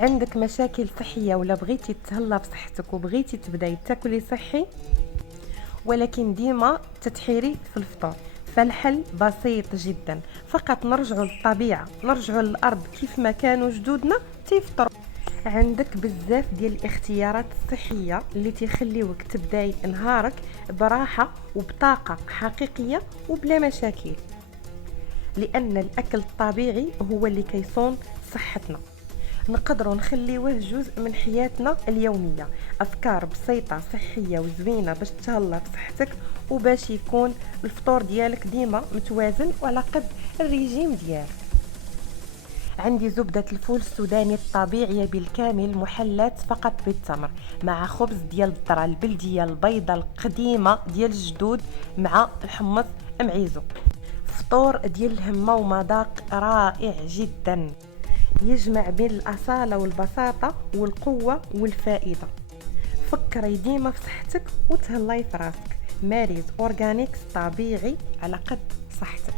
عندك مشاكل صحية ولا بغيتي تهلا بصحتك وبغيتي تبداي تاكلي صحي ولكن ديما تتحيري في الفطور؟ فالحل بسيط جدا، فقط نرجعوا للطبيعة، نرجعوا للأرض كيف ما كانوا جدودنا تيفطروا. عندك بزاف ديال الاختيارات الصحية اللي تيخليوك تبداي نهارك براحة وبطاقة حقيقية وبلا مشاكل، لأن الأكل الطبيعي هو اللي كيصون صحتنا. نقدروا نخليوه جزء من حياتنا اليومية، أفكار بسيطة صحية وزوينة باش تهلا بصحتك وباش يكون الفطور ديالك ديما متوازن وعلى قد الريجيم ديالك. عندي زبدة الفول السوداني الطبيعية بالكامل محلات فقط بالتمر مع خبز ديال الذرة البلدية البيضة القديمة ديال الجدود مع الحمص معيزو. فطور ديال الهمة ومذاق رائع جدا، يجمع بين الأصالة والبساطة والقوة والفائدة. فكري ديما في صحتك وتهلاي في راسك. ماريز أورغانيكس طبيعي على قد صحتك.